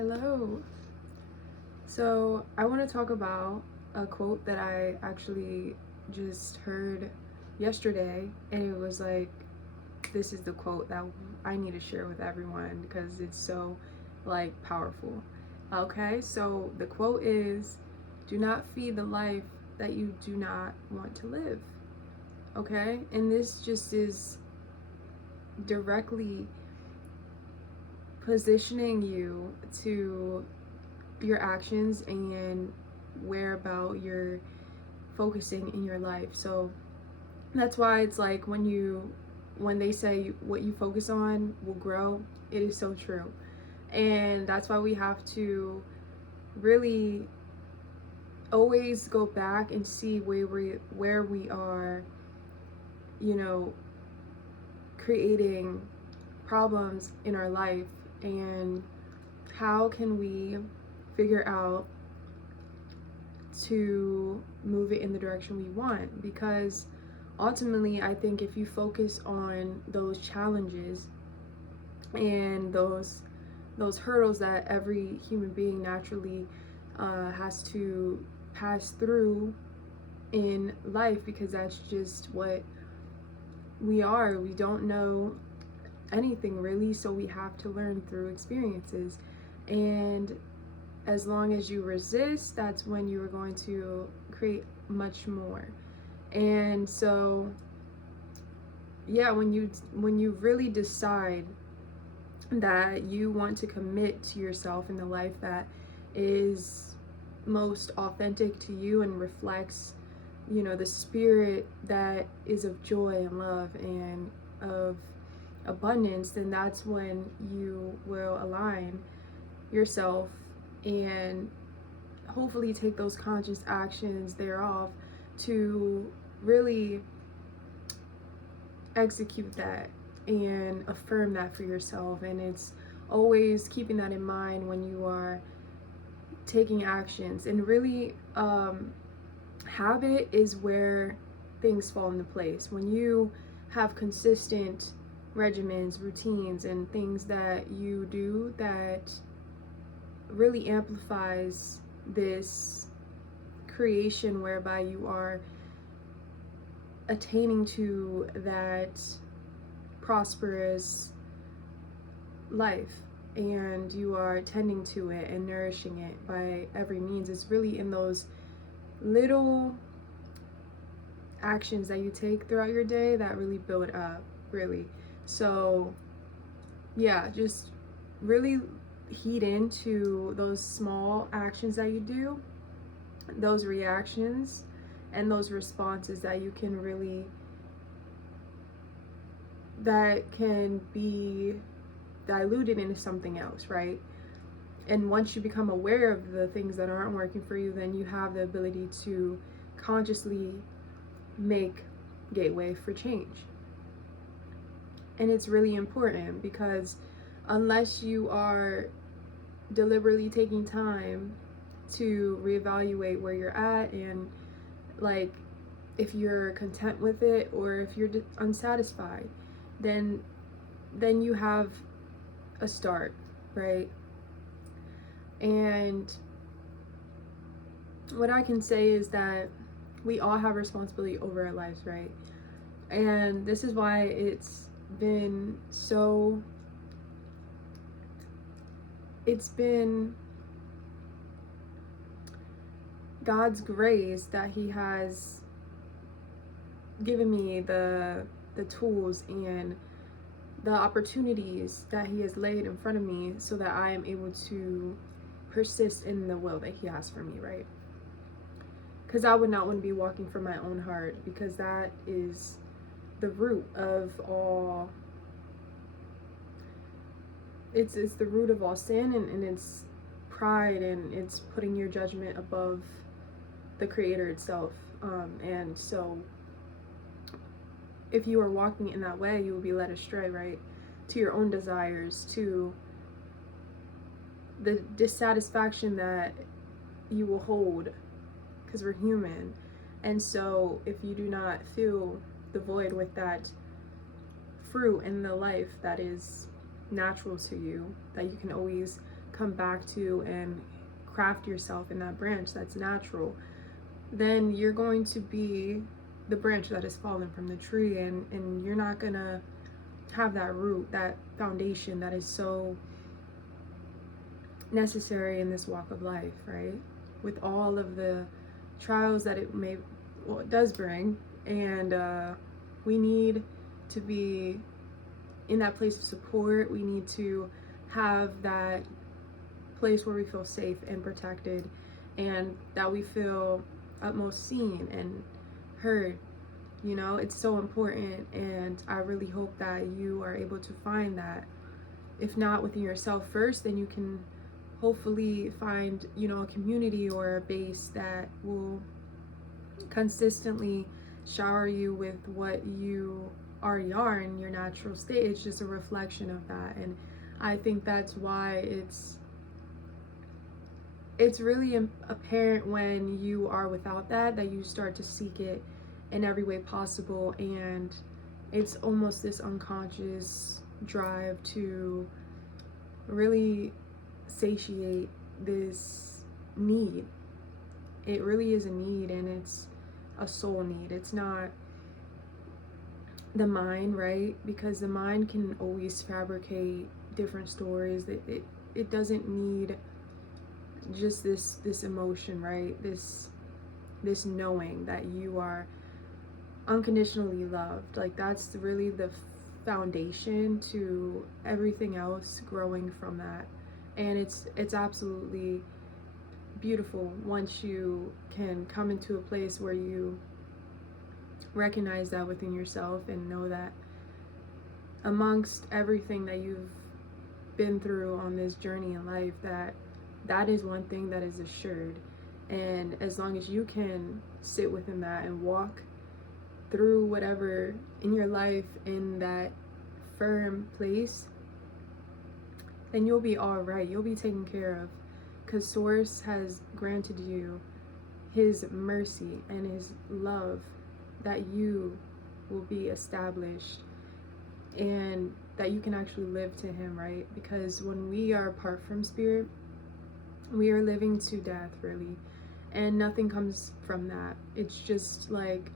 Hello. So, I want to talk about a quote that I actually just heard yesterday, and it was like, this is the quote that I need to share with everyone because it's so powerful. Okay, so the quote is, do not feed the life that you do not want to live. Okay, and this just is directly positioning you to your actions and where about you're focusing in your life. So that's why it's like when they say what you focus on will grow, it is so true. And that's why we have to really always go back and see where we are, you know, creating problems in our life, and how can we figure out to move it in the direction we want. Because ultimately, I think if you focus on those challenges and those hurdles that every human being naturally has to pass through in life, because that's just what we are. We don't know anything really, so we have to learn through experiences. And as long as you resist, that's when you are going to create much more. And so yeah, when you really decide that you want to commit to yourself in the life that is most authentic to you and reflects, the spirit that is of joy and love and of abundance, then that's when you will align yourself and hopefully take those conscious actions thereof to really execute that and affirm that for yourself. And it's always keeping that in mind when you are taking actions. And really, habit is where things fall into place. When you have consistent regimens, routines, and things that you do that really amplifies this creation whereby you are attaining to that prosperous life, and you are tending to it and nourishing it by every means. It's really in those little actions that you take throughout your day that really build up, really. So yeah, just really heed into those small actions that you do, those reactions and those responses that you can really, that can be diluted into something else, right? And once you become aware of the things that aren't working for you, then you have the ability to consciously make gateway for change. And it's really important, because unless you are deliberately taking time to reevaluate where you're at, and if you're content with it or if you're unsatisfied, then you have a start, right? And what I can say is that we all have responsibility over our lives, right? And this is why it's been God's grace that He has given me the tools and the opportunities that He has laid in front of me, so that I am able to persist in the will that He has for me, right? Because I would not want to be walking from my own heart, because that is the root of all. It's the root of all sin, and it's pride, and it's putting your judgment above the Creator itself. And so if you are walking in that way, you will be led astray, right? To your own desires, to the dissatisfaction that you will hold, because we're human. And so if you do not fill the void with that fruit in the life that is natural to you, that you can always come back to and craft yourself in that branch that's natural, then you're going to be the branch that is fallen from the tree, and you're not gonna have that root, that foundation that is so necessary in this walk of life, right? With all of the trials that it does bring, and we need to be in that place of support. We need to have that place where we feel safe and protected, and that we feel utmost seen and heard. You know, it's so important, and I really hope that you are able to find that. If not within yourself first, then you can hopefully find, you know, a community or a base that will consistently shower you with what you already are in your natural state. It's just a reflection of that. And I think that's why it's really apparent when you are without that you start to seek it in every way possible, and it's almost this unconscious drive to really satiate this need. It really is a need, and it's a soul need. It's not the mind, right? Because the mind can always fabricate different stories. It doesn't need just this emotion, right? This knowing that you are unconditionally loved. Like, that's really the foundation to everything else growing from that. And it's absolutely beautiful once you can come into a place where you recognize that within yourself and know that amongst everything that you've been through on this journey in life, that is one thing that is assured. And as long as you can sit within that and walk through whatever in your life in that firm place, then you'll be all right. You'll be taken care of, because Source has granted you his mercy and his love, that you will be established and that you can actually live to him, right? Because when we are apart from spirit, we are living to death, really, and nothing comes from that. It's just like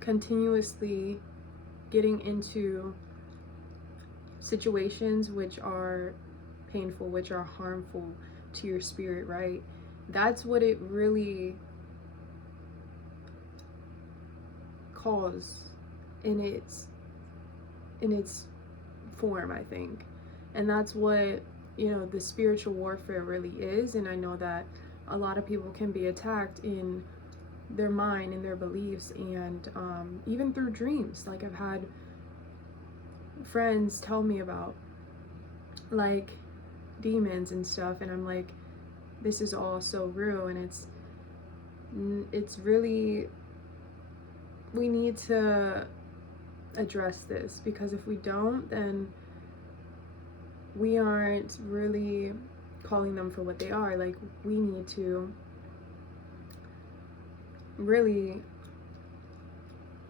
continuously getting into situations which are painful, which are harmful to your spirit, right? That's what it really calls in its form, I think. And that's what, you know, the spiritual warfare really is. And I know that a lot of people can be attacked in their mind and their beliefs, and even through dreams. Like, I've had friends tell me about like demons and stuff, and I'm like, this is all so real. And it's really, we need to address this, because if we don't, then we aren't really calling them for what they are. Like, we need to really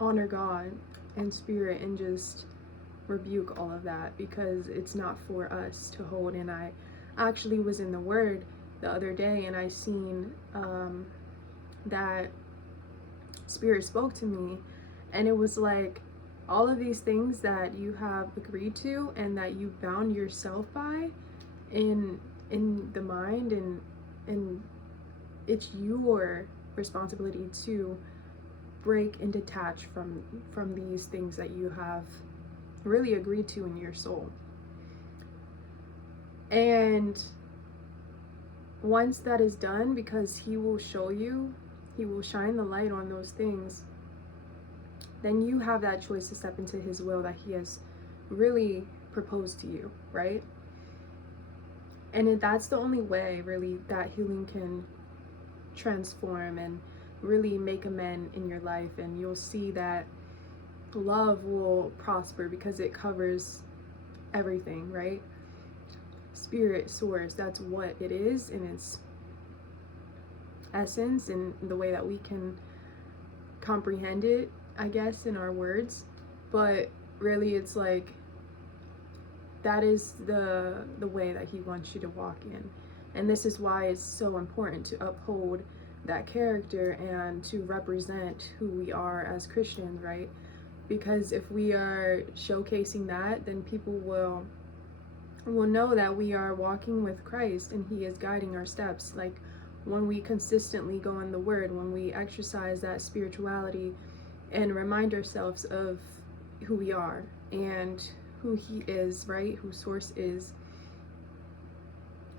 honor God and spirit and just rebuke all of that, because it's not for us to hold. And I actually was in the Word the other day, and I seen that spirit spoke to me, and it was like, all of these things that you have agreed to and that you bound yourself by in the mind, and it's your responsibility to break and detach from these things that you have really agreed to in your soul. And once that is done, because he will show you, he will shine the light on those things, then you have that choice to step into his will that he has really proposed to you, right? And that's the only way, really, that healing can transform and really make amends in your life. And you'll see that love will prosper, because it covers everything, right? Spirit, source, that's what it is in its essence, and the way that we can comprehend it, I guess, in our words. But really, it's like that is the way that he wants you to walk in. And this is why it's so important to uphold that character and to represent who we are as Christians, right? Because if we are showcasing that, then people will know that we are walking with Christ and he is guiding our steps. Like when we consistently go in the word, when we exercise that spirituality and remind ourselves of who we are and who he is, right? Who source is.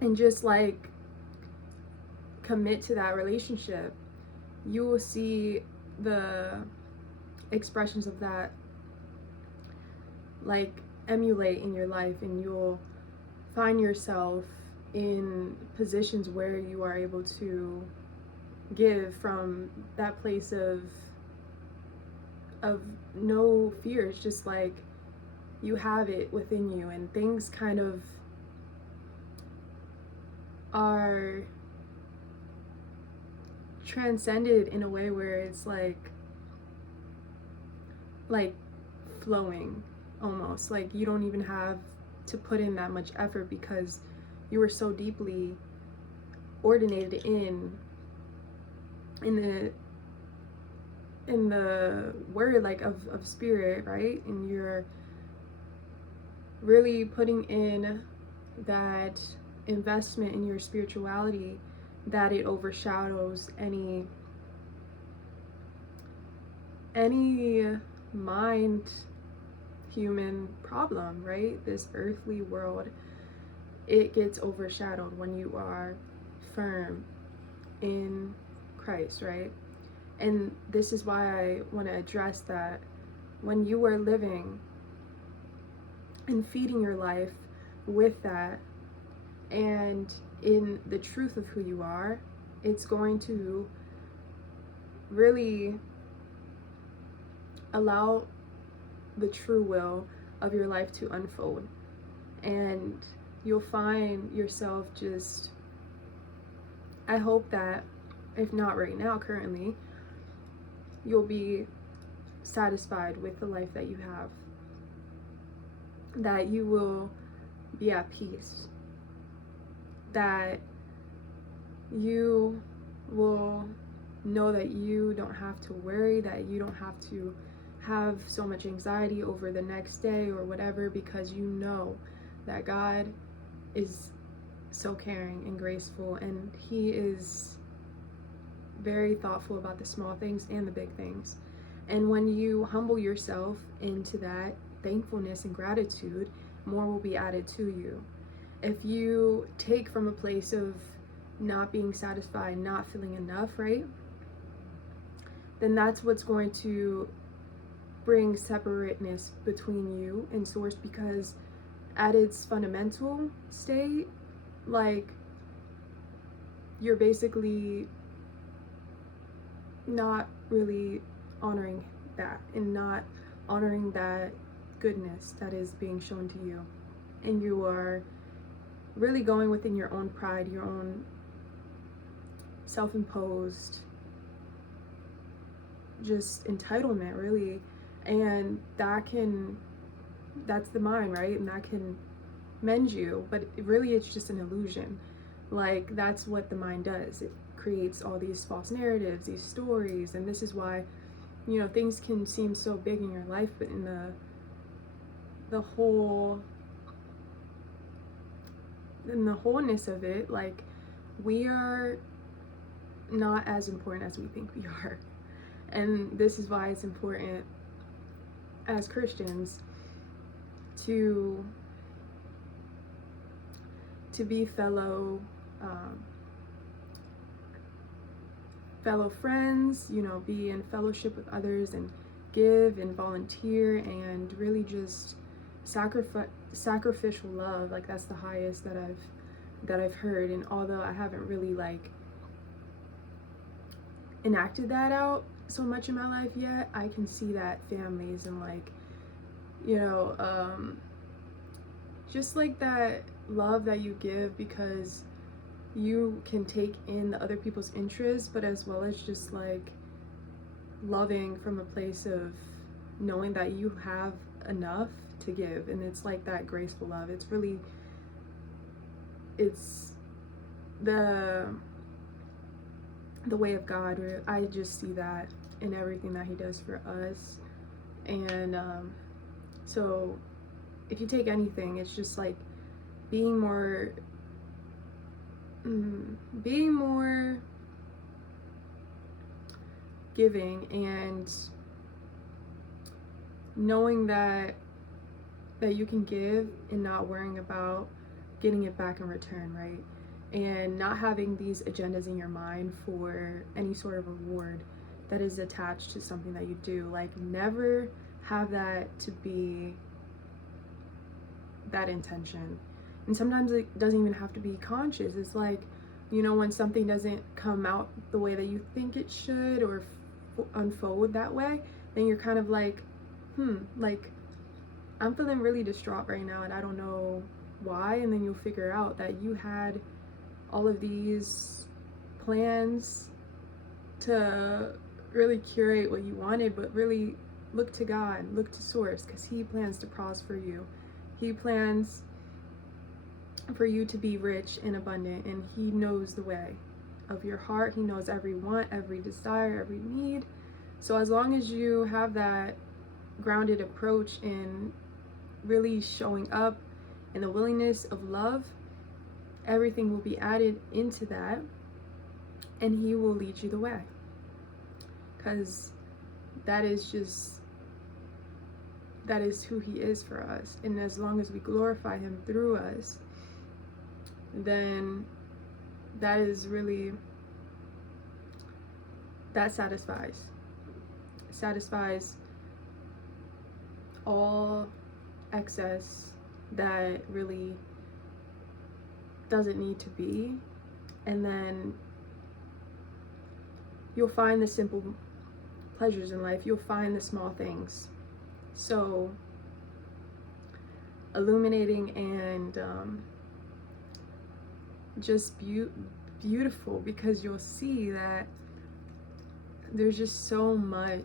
And just like commit to that relationship, you will see the expressions of that like emulate in your life, and you'll find yourself in positions where you are able to give from that place of no fear. It's just like you have it within you, and things kind of are transcended in a way where it's like flowing, almost like you don't even have to put in that much effort because you were so deeply ordinated in the word, like of spirit, right? And you're really putting in that investment in your spirituality that it overshadows any mind human problem, right? This earthly world, it gets overshadowed when you are firm in Christ, right? And this is why I want to address that when you are living and feeding your life with that and in the truth of who you are, it's going to really allow the true will of your life to unfold. And you'll find yourself just, I hope that, if not right now, currently, you'll be satisfied with the life that you have. That you will be at peace. That you will know that you don't have to worry, that you don't have to have so much anxiety over the next day or whatever, because you know that God is so caring and graceful, and he is very thoughtful about the small things and the big things. And when you humble yourself into that thankfulness and gratitude, more will be added to you. If you take from a place of not being satisfied, not feeling enough, right, then that's what's going to bring separateness between you and source, because at its fundamental state, like, you're basically not really honoring that and not honoring that goodness that is being shown to you. And you are really going within your own pride, your own self-imposed just entitlement, really. And that's the mind, right? And that can mend you, but really it's just an illusion. Like, that's what the mind does. It creates all these false narratives, these stories, and this is why, you know, things can seem so big in your life, but in the wholeness of it, like, we are not as important as we think we are. And this is why it's important as Christians to be fellow friends, you know, be in fellowship with others and give and volunteer and really just sacrificial love. Like, that's the highest that I've heard. And although I haven't really like enacted that out so much in my life yet, I can see that families and, like, you know, just like that love that you give because you can take in the other people's interests, but as well as just like loving from a place of knowing that you have enough to give. And it's like that graceful love. It's the way of God, where I just see that in everything that he does for us. And so if you take anything, it's just like being more giving, and knowing that you can give and not worrying about getting it back in return, right? And not having these agendas in your mind for any sort of reward that is attached to something that you do. Like, never have that to be that intention. And sometimes it doesn't even have to be conscious. It's like, when something doesn't come out the way that you think it should, or unfold that way, then you're kind of like, like, I'm feeling really distraught right now and I don't know why. And then you'll figure out that you had all of these plans to really curate what you wanted, but really look to God, look to Source, because he plans to prosper you. He plans for you to be rich and abundant, and he knows the way of your heart. He knows every want, every desire, every need. So as long as you have that grounded approach in really showing up in the willingness of love, everything will be added into that, and he will lead you the way, because that is who he is for us. And as long as we glorify him through us, then that is really, that satisfies all excess that really doesn't need to be. And then you'll find the simple pleasures in life. You'll find the small things so illuminating and just beautiful, because you'll see that there's just so much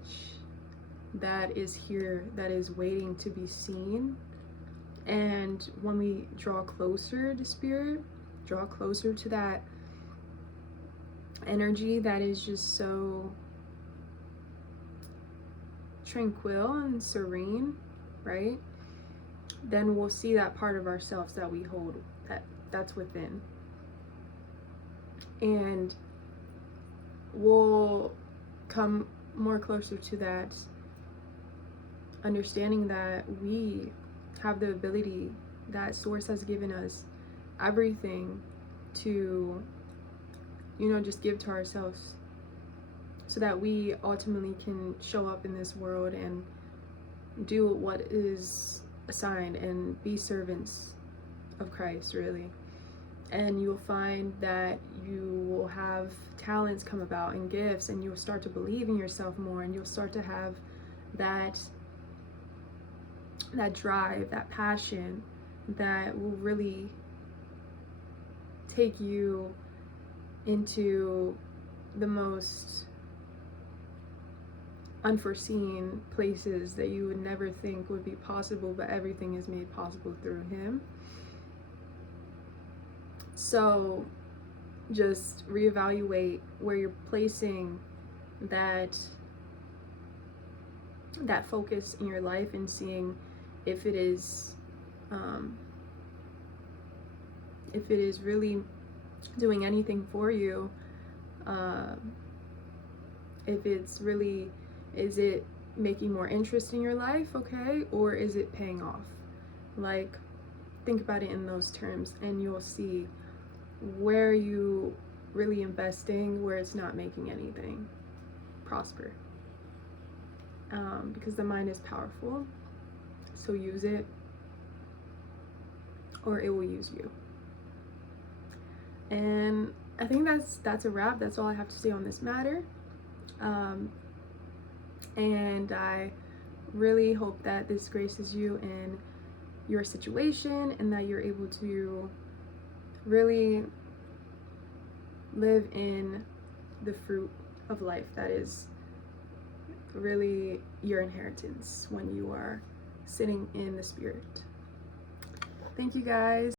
that is here that is waiting to be seen. And when we draw closer to Spirit, draw closer to that energy that is just so tranquil and serene, right? Then we'll see that part of ourselves that we hold, that's within. And we'll come more closer to that understanding that we have the ability, that Source has given us everything to, just give to ourselves, so that we ultimately can show up in this world and do what is assigned and be servants of Christ, really. And you'll find that you will have talents come about and gifts, and you'll start to believe in yourself more, and you'll start to have that drive, that passion that will really take you into the most unforeseen places that you would never think would be possible, but everything is made possible through him. So just reevaluate where you're placing that focus in your life, and seeing if it is really doing anything for you, if it's really, is it making more interest in your life, okay, or is it paying off? Like, think about it in those terms, and you'll see where you really investing, where it's not making anything prosper. Because the mind is powerful, so use it, or it will use you. And I think that's a wrap. That's all I have to say on this matter. And I really hope that this graces you in your situation, and that you're able to really live in the fruit of life that is really your inheritance when you are sitting in the Spirit. Thank you guys.